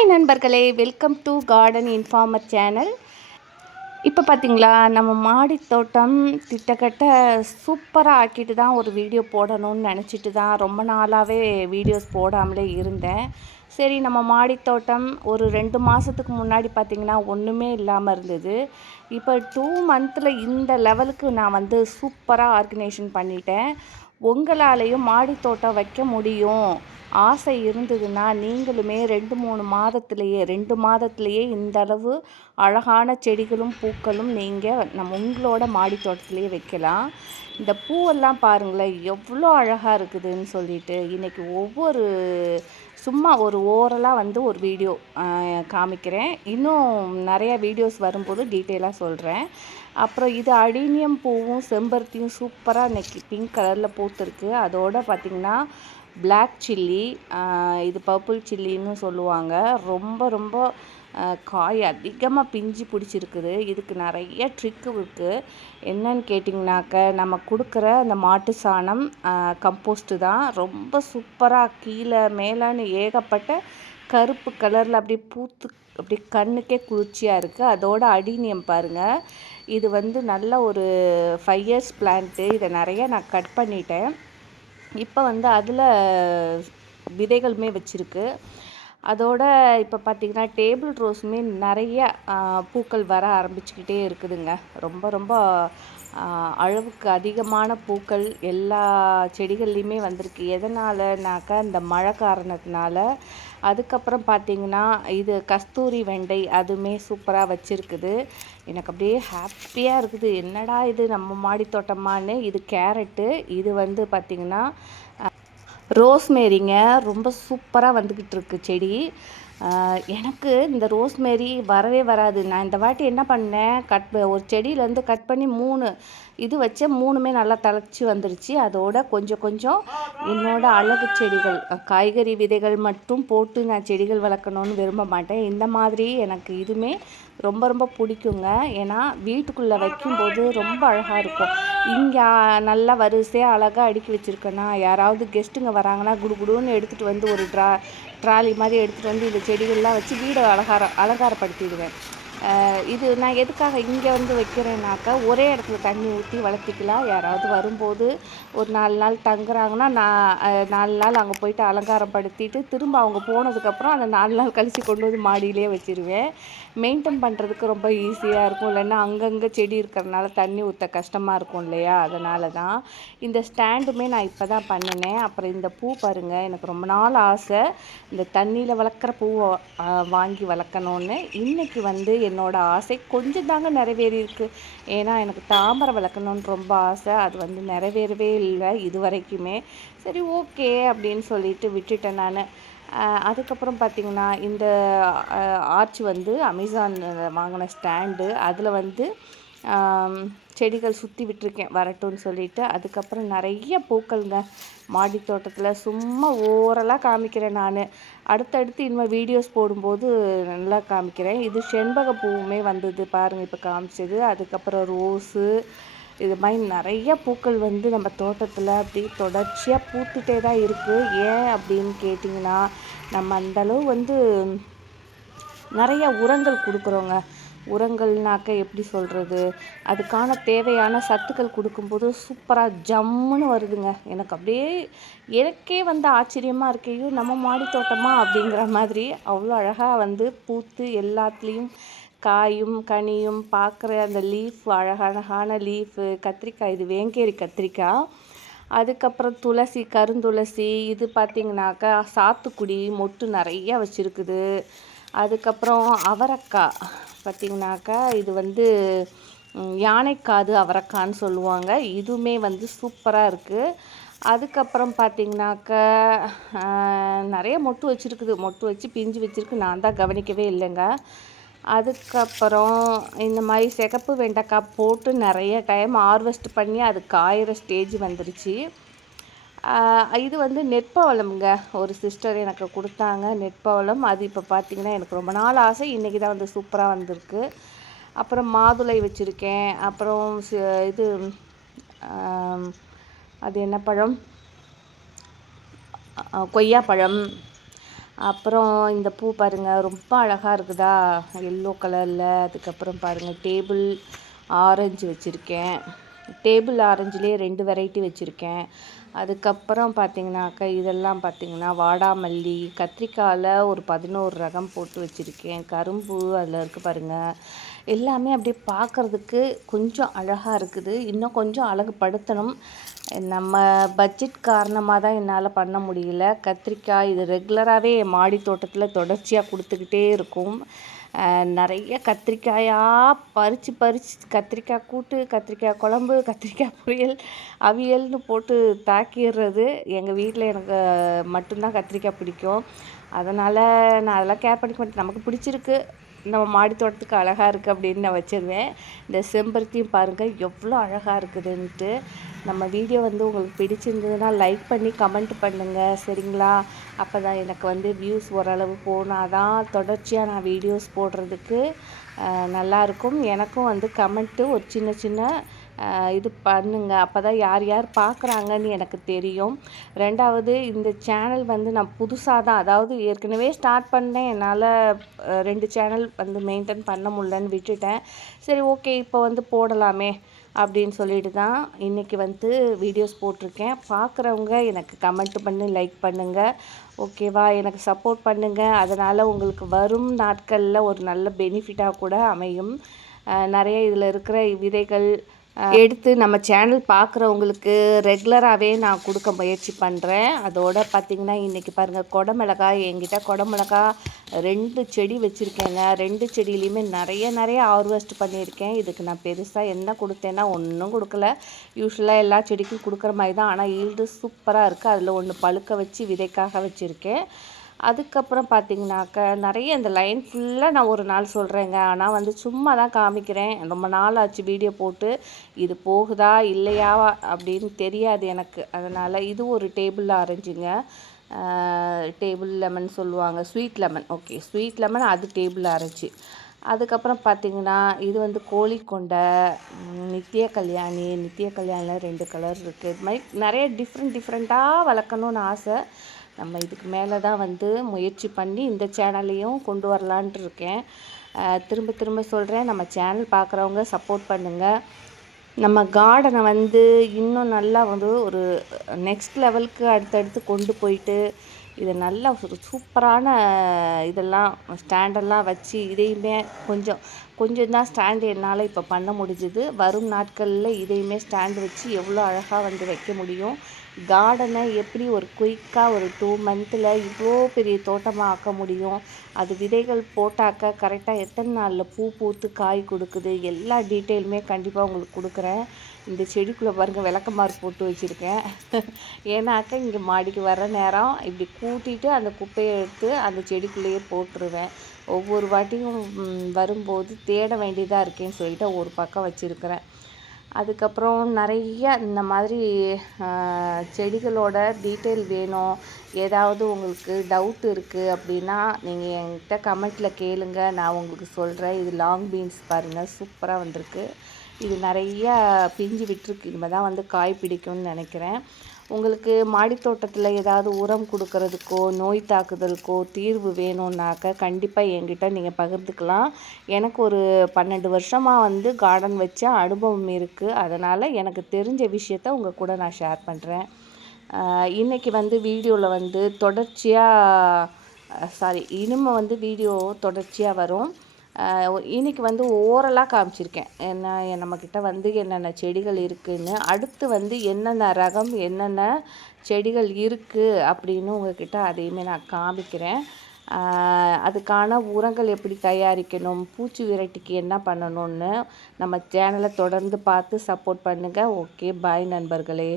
Hi நண்பர்களே, welcome to garden informer channel. இப்போ பார்த்தீங்களா, நம்ம மாடி தோட்டம் கிட்டத்தட்ட சூப்பராக ஆக்கிட்டு தான் ஒரு வீடியோ போடணும்னு நினச்சிட்டு தான் ரொம்ப நாளாகவே வீடியோஸ் போடாமலே இருந்தேன். சரி, நம்ம மாடி தோட்டம் ஒரு 2 மாதத்துக்கு முன்னாடி பார்த்திங்கன்னா ஒன்றுமே இல்லாமல் இருந்தது. இப்போ 2 மந்தில் இந்த லெவலுக்கு நான் வந்து சூப்பராக ஆர்கனைசேஷன் பண்ணிட்டேன். உங்களாலேயும் மாடி தோட்டம் வைக்க முடியும், ஆசை இருந்ததுன்னா நீங்களுமே 2 மாதத்துலேயே இந்த அளவு அழகான செடிகளும் பூக்களும் நீங்கள் உங்களோட மாடி தோட்டத்திலேயே வைக்கலாம். இந்த பூவெல்லாம் பாருங்களேன் எவ்வளோ அழகாக இருக்குதுன்னு சொல்லிட்டு இன்றைக்கி சும்மா ஒரு ஓரலாக வந்து ஒரு வீடியோ காமிக்கிறேன். இன்னும் நிறையா வீடியோஸ் வரும்போது டீட்டெயிலாக சொல்கிறேன். அப்புறம் இது அடீனியம் பூவும் செம்பருத்தியும் சூப்பராக இன்றைக்கி பிங்க் கலரில் பூத்துருக்கு. அதோடு பார்த்திங்கன்னா பிளாக் சில்லி, இது பர்பிள் சில்லின்னு சொல்லுவாங்க. ரொம்ப ரொம்ப காய் அதிகமாக பிஞ்சு பிடிச்சிருக்குது. இதுக்கு நிறைய ட்ரிக்கு இருக்குது. என்னன்னு கேட்டிங்கனாக்க, நம்ம கொடுக்குற அந்த மாட்டு சாணம் கம்போஸ்ட்டு தான் ரொம்ப சூப்பராக கீழே மேலேன்னு ஏகப்பட்ட கருப்பு கலரில் அப்படியே பூத்து அப்படியே கண்ணுக்கே குளிர்ச்சியாக இருக்குது. அதோட அடீனியம் பாருங்கள், இது வந்து நல்ல ஒரு 5 இயர்ஸ் பிளான்ட்டு. இதை நிறைய நான் கட் பண்ணிட்டேன். இப்போ வந்து அதில் விதைகளுமே வச்சுருக்கு. அதோட இப்போ பார்த்திங்கன்னா டேபிள் ரோஸுமே நிறைய பூக்கள் வர ஆரம்பிச்சுக்கிட்டே இருக்குதுங்க. ரொம்ப ரொம்ப அளவுக்கு அதிகமான பூக்கள் எல்லா செடிகள்லையுமே வந்திருக்கு. எதனாலனாக்கா இந்த மழை காரணத்தினால. அதுக்கப்புறம் பார்த்திங்கன்னா இது கஸ்தூரி வெண்டை, அதுவுமே சூப்பராக வச்சுருக்குது. எனக்கு அப்படியே ஹாப்பியாக இருக்குது. என்னடா இது நம்ம மாடி தோட்டமானு. இது கேரட்டு, இது வந்து பார்த்திங்கன்னா ரோஸ்மேரிங்க. ரொம்ப சூப்பராக வந்துக்கிட்டு இருக்கு செடி. எனக்கு இந்த ரோஸ்மேரி வரவே வராது. நான் இந்த வாட்டி என்ன பண்ணேன், ஒரு செடியிலேருந்து கட் பண்ணி 3 இது வச்சேன். 3மே நல்லா தழைச்சி வந்துருச்சு. அதோட கொஞ்சம் கொஞ்சம் என்னோடய அழகு செடிகள், காய்கறி விதைகள் மட்டும் போட்டு நான் செடிகள் வளர்க்கணுன்னு விரும்ப மாட்டேன். இந்த மாதிரி எனக்கு இதுவுமே ரொம்ப ரொம்ப பிடிக்குங்க. ஏன்னா வீட்டுக்குள்ளே வைக்கும்போது ரொம்ப அழகாக இருக்கும். இங்கே நல்லா வரிசையாக அழகாக அடுக்கி வச்சுருக்கேன்னா, யாராவது கெஸ்ட்டுங்க வராங்கன்னா குடுகுடுன்னு எடுத்துகிட்டு வந்து ஒரு ட்ராலி மாதிரி எடுத்துகிட்டு வந்து இந்த செடிகள்லாம் வச்சு வீடை அலங்காரப்படுத்திடுவேன். இது நான் எதுக்காக இங்கே வந்து வைக்கிறேன்னாக்கா, ஒரே இடத்துல தண்ணி ஊற்றி வளர்த்திக்கலாம். யாராவது வரும்போது ஒரு 4 நாள் தங்குறாங்கன்னா, நான் 4 நாள் அங்கே போயிட்டு அலங்காரப்படுத்திட்டு திரும்ப அவங்க போனதுக்கப்புறம் அந்த 4 நாள் கழித்து கொண்டு வந்து மாடியிலே வச்சுருவேன். மெயின்டைன் பண்ணுறதுக்கு ரொம்ப ஈஸியாக இருக்கும். இல்லைன்னா அங்கங்கே செடி இருக்கிறதுனால தண்ணி ஊற்ற கஷ்டமாக இருக்கும் இல்லையா? அதனால தான் இந்த ஸ்டாண்டுமே நான் இப்போ தான் பண்ணினேன். அப்புறம் இந்த பூ பாருங்கள், எனக்கு ரொம்ப நாள் ஆசை இந்த தண்ணியில் வளர்க்குற பூவை வாங்கி வளர்க்கணுன்னு. இன்றைக்கி வந்து என்னோடய ஆசை கொஞ்சம் தாங்க நிறைவேறியிருக்கு. ஏன்னா எனக்கு தாமரை வளர்க்கணுன்னு ரொம்ப ஆசை. அது வந்து நிறைவேறவே இல்லை இது வரைக்குமே. சரி, ஓகே அப்படின்னு சொல்லிட்டு விட்டுட்டேன் நான். அதுக்கப்புறம் பார்த்திங்கன்னா இந்த ஆர்ச் வந்து அமேசானில் வாங்கின ஸ்டாண்டு. அதில் வந்து செடிகள் சுற்றி விட்டுருக்கேன் வரட்டும்னு சொல்லிட்டு. அதுக்கப்புறம் நிறைய பூக்கள்ங்க மாடி தோட்டத்தில். சும்மா ஓரலாக காமிக்கிறேன் நான். அடுத்தடுத்து இனிமேல் வீடியோஸ் போடும்போது நல்லா காமிக்கிறேன். இது செண்பக பூவுமே வந்தது பாருங்கள் இப்போ காமிச்சது. அதுக்கப்புறம் ரோஸு, இது மாதிரி நிறைய பூக்கள் வந்து நம்ம தோட்டத்தில் அப்படி தொடர்ச்சியாக பூத்துட்டே தான் இருக்குது. ஏன் அப்படின்னு கேட்டிங்கன்னா, நம்ம அந்தளவு வந்து நிறைய உரங்கள் கொடுக்குறோங்க. உரங்கள்னாக்க எப்படி சொல்கிறது, அதுக்கான தேவையான சத்துக்கள் கொடுக்கும்போது சூப்பராக ஜம்முன்னு வருதுங்க. எனக்கே வந்து ஆச்சரியமாக இருக்கு. இது நம்ம மாடி தோட்டமா அப்படிங்கிற மாதிரி அவ்வளோ அழகாக வந்து பூத்து எல்லாத்துலேயும் காயும் கனியும் பார்க்குற அந்த லீஃப், அழகழகான லீஃபு. கத்திரிக்காய், இது வேங்கேரி கத்திரிக்காய். அதுக்கப்புறம் துளசி, கருந்துளசி, இது பார்த்திங்கனாக்கா சாத்துக்குடி மொட்டு நிறையா வச்சுருக்குது. அதுக்கப்புறம் அவரைக்காய் பார்த்திங்கனாக்கா, இது வந்து யானைக்காது அவரைக்கான்னு சொல்லுவாங்க. இதுவுமே வந்து சூப்பராக இருக்குது. அதுக்கப்புறம் பார்த்திங்கனாக்கா நிறைய மொட்டு வச்சுருக்குது. மொட்டு வச்சு பிஞ்சு வச்சுருக்கு. நான் தான் கவனிக்கவே இல்லைங்க. அதுக்கப்புறம் இந்த மாதிரி சிகப்பு வெண்டைக்காய் போட்டு நிறைய டைம் ஹார்வெஸ்ட் பண்ணி அது காயிற ஸ்டேஜ் வந்துருச்சு. இது வந்து நெற்பவளம்ங்க. ஒரு சிஸ்டர் எனக்கு கொடுத்தாங்க நெற்பவளம். அது இப்போ பார்த்திங்கன்னா எனக்கு ரொம்ப நாள் ஆசை, இன்றைக்கி தான் வந்து சூப்பராக வந்திருக்கு. அப்புறம் மாதுளை வச்சுருக்கேன். அப்புறம் இது அது என்ன பழம், கொய்யாப்பழம். அப்புறம் இந்த பூ பாருங்கள் ரொம்ப அழகாக இருக்குதா, எல்லோ கலரில். அதுக்கப்புறம் பாருங்கள் டேபிள் ஆரஞ்சு வச்சுருக்கேன். டேபிள் ஆரஞ்சுலேயே 2 வெரைட்டி வச்சுருக்கேன். அதுக்கப்புறம் பார்த்திங்கனாக்கா இதெல்லாம் பார்த்திங்கன்னா வாடாமல்லி, கத்திரிக்காயில் ஒரு 11 ரகம் போட்டு வச்சுருக்கேன். கரும்பு அதில் இருக்குது பாருங்கள். எல்லாமே அப்படியே பார்க்குறதுக்கு கொஞ்சம் அழகாக இருக்குது. இன்னும் கொஞ்சம் அழகுபடுத்தணும். நம்ம பட்ஜெட் காரணமாக தான் என்னால் பண்ண முடியல. கத்திரிக்காய் இது ரெகுலராகவே மாடி தோட்டத்தில் தொடர்ச்சியாக கொடுத்துக்கிட்டே இருக்கும். நிறைய கத்திரிக்காயாக பறித்து கத்திரிக்காய் கூட்டு, கத்திரிக்காய் குழம்பு, கத்திரிக்காய் பொரியல், அவியல்னு போட்டு தாக்கிடுறது. எங்கள் வீட்டில் எனக்கு மட்டும்தான் கத்திரிக்காய் பிடிக்கும். அதனால் நான் அதெல்லாம் கேர் பண்ணிக்க மாட்டேன். நமக்கு பிடிச்சிருக்கு, நம்ம மாடி தோட்டத்துக்கு அழகாக இருக்குது அப்படின்னு நான் வச்சுருவேன். இந்த செம்பருத்தியும் பாருங்கள் எவ்வளோ அழகாக இருக்குதுன்ட்டு. நம்ம வீடியோ வந்து உங்களுக்கு பிடிச்சிருந்ததுன்னா லைக் பண்ணி கமெண்ட் பண்ணுங்கள், சரிங்களா? அப்போ தான் எனக்கு வியூஸ் ஓரளவு போனால் தான் தொடர்ச்சியாக நான் வீடியோஸ் போடுறதுக்கு நல்லாயிருக்கும். எனக்கும் கமெண்ட்டு ஒரு சின்ன சின்ன இது பண்ணுங்க. அப்போ தான் யார் யார் பார்க்குறாங்கன்னு எனக்கு தெரியும். 2வது இந்த சேனல் நான் புதுசாக தான், அதாவது ஏற்கனவே ஸ்டார்ட் பண்ணேன். என்னால் 2 சேனல் மெயின்டைன் பண்ண முடியலன்னு விட்டுட்டேன். சரி ஓகே, இப்போ போடலாமே அப்படின்னு சொல்லிட்டு தான் இன்றைக்கி வீடியோஸ் போட்டிருக்கேன். பார்க்குறவங்க எனக்கு கமெண்ட் பண்ணி லைக் பண்ணுங்கள், ஓகேவா? எனக்கு சப்போர்ட் பண்ணுங்கள். அதனால் உங்களுக்கு வரும் நாட்களில் ஒரு நல்ல பெனிஃபிட்டாக கூட அமையும். நிறைய இதில் இருக்கிற விதைகள் எடுத்து நம்ம சேனல் பார்க்குறவங்களுக்கு ரெகுலராகவே நான் கொடுக்க முயற்சி பண்ணுறேன். அதோடு பார்த்திங்கன்னா இன்றைக்கி பாருங்கள் குடமிளகாய். என்கிட்ட குடமிளகா 2 செடி வச்சுருக்கேங்க. 2 செடியிலையுமே நிறைய ஹார்வெஸ்ட் பண்ணியிருக்கேன். இதுக்கு நான் பெருசாக என்ன கொடுத்தேன்னா ஒன்றும் கொடுக்கல. யூஸ்வலாக எல்லா செடிக்கும் கொடுக்குற மாதிரி தான். ஆனால் ஈல்டு சூப்பராக இருக்குது. அதில் ஒன்று பழுக்க வச்சு விதைக்காக வச்சுருக்கேன். அதுக்கப்புறம் பார்த்திங்கனாக்கா நிறைய இந்த லைன் ஃபுல்லாக நான் ஒரு நாள் சொல்கிறேங்க. ஆனால் சும்மா தான் காமிக்கிறேன். ரொம்ப நாள் ஆச்சு வீடியோ போட்டு. இது போகுதா இல்லையா அப்படின்னு தெரியாது எனக்கு. அதனால் இது ஒரு டேபிள் ஆரஞ்சுங்க. டேபிள் லெமன் சொல்லுவாங்க, sweet lemon. Okay, sweet lemon, அது டேபிள் ஆரஞ்சு. அதுக்கப்புறம் பார்த்திங்கன்னா இது கோழிக்கொண்டை, நித்திய கல்யாணியில் 2 கலர் இருக்குது. இது மாதிரி நிறைய டிஃப்ரெண்ட்டாக வளர்க்கணுன்னு ஆசை. நம்ம இதுக்கு மேலே தான் முயற்சி பண்ணி இந்த சேனலையும் கொண்டு வரலான்ட்டு இருக்கேன். திரும்ப சொல்கிறேன், நம்ம சேனல் பார்க்குறவங்க சப்போர்ட் பண்ணுங்கள். நம்ம கார்டனை இன்னும் நல்லா ஒரு நெக்ஸ்ட் லெவலுக்கு அடுத்தடுத்து கொண்டு போயிட்டு இதை நல்லா ஒரு சூப்பரான இதெல்லாம் ஸ்டாண்டெல்லாம் வச்சு இதையுமே கொஞ்சம் தான் ஸ்டாண்டு என்னால் இப்போ பண்ண முடிஞ்சுது. வரும் நாட்களில் இதையுமே ஸ்டாண்டு வச்சு எவ்வளோ அழகாக வைக்க முடியும். கார்டனை எப்படி ஒரு குயிக்காக ஒரு 2 மந்த்தில் இவ்வளோ பெரிய தோட்டமாக ஆக்க முடியும். அது விதைகள் போட்டாக்க கரெக்டாக எத்தனை நாளில் பூ பூத்து காய் கொடுக்குது, எல்லா டீட்டெயிலுமே கண்டிப்பாக உங்களுக்கு கொடுக்குறேன். இந்த செடிக்குள்ளே பாருங்கள் விளக்கமாறு போட்டு வச்சுருக்கேன். ஏன்னாக்கா இங்கே மாடிக்கு வர நேரம் இப்படி கூட்டிகிட்டு அந்த குப்பையை எடுத்து அந்த செடிக்குள்ளேயே போட்டுருவேன். ஒவ்வொரு வாட்டியும் வரும்போது தேட வேண்டியதாக இருக்கேன்னு சொல்லிட்டு ஒரு பக்கம் வச்சுருக்கிறேன். அதுக்கப்புறம் நிறைய இந்த மாதிரி செடிகளோட டீட்டெயில் வேணும், ஏதாவது உங்களுக்கு டவுட் இருக்குது அப்படின்னா நீங்கள் என்கிட்ட கமெண்ட்டில் கேளுங்க, நான் உங்களுக்கு சொல்கிறேன். இது லாங் பீன்ஸ் பாருங்கள், சூப்பராக வந்திருக்கு. இது நிறையா பிஞ்சு விட்டுருக்கு. இனிமேல் தான் காய் பிடிக்கும்னு நினைக்கிறேன். உங்களுக்கு மாடித்தோட்டத்தில் ஏதாவது உரம் கொடுக்கறதுக்கோ நோய் தாக்குதலுக்கோ தீர்வு வேணும்னாக்க கண்டிப்பாக என்கிட்ட நீங்கள் பகிர்ந்துக்கலாம். எனக்கு ஒரு 12 வருஷமாக கார்டன் வச்ச அனுபவம் இருக்குது. அதனால் எனக்கு தெரிஞ்ச விஷயத்த உங்கள் கூட நான் ஷேர் பண்ணுறேன். இன்றைக்கி வீடியோவில் தொடர்ச்சியாக இனிமே வீடியோ தொடர்ச்சியாக வரும். இன்றைக்கி ஓரலாக காமிச்சிருக்கேன். நம்மக்கிட்ட என்னென்ன செடிகள் இருக்குதுன்னு. அடுத்து என்னென்ன ரகம் என்னென்ன செடிகள் இருக்குது அப்படின்னு உங்கள்கிட்ட அதையுமே நான் காமிக்கிறேன். அதுக்கான உரங்கள் எப்படி தயாரிக்கணும், பூச்சி விரட்டிக்கு என்ன பண்ணணும்னு நம்ம சேனலை தொடர்ந்து பார்த்து சப்போர்ட் பண்ணுங்கள். ஓகே, பாய் நண்பர்களே.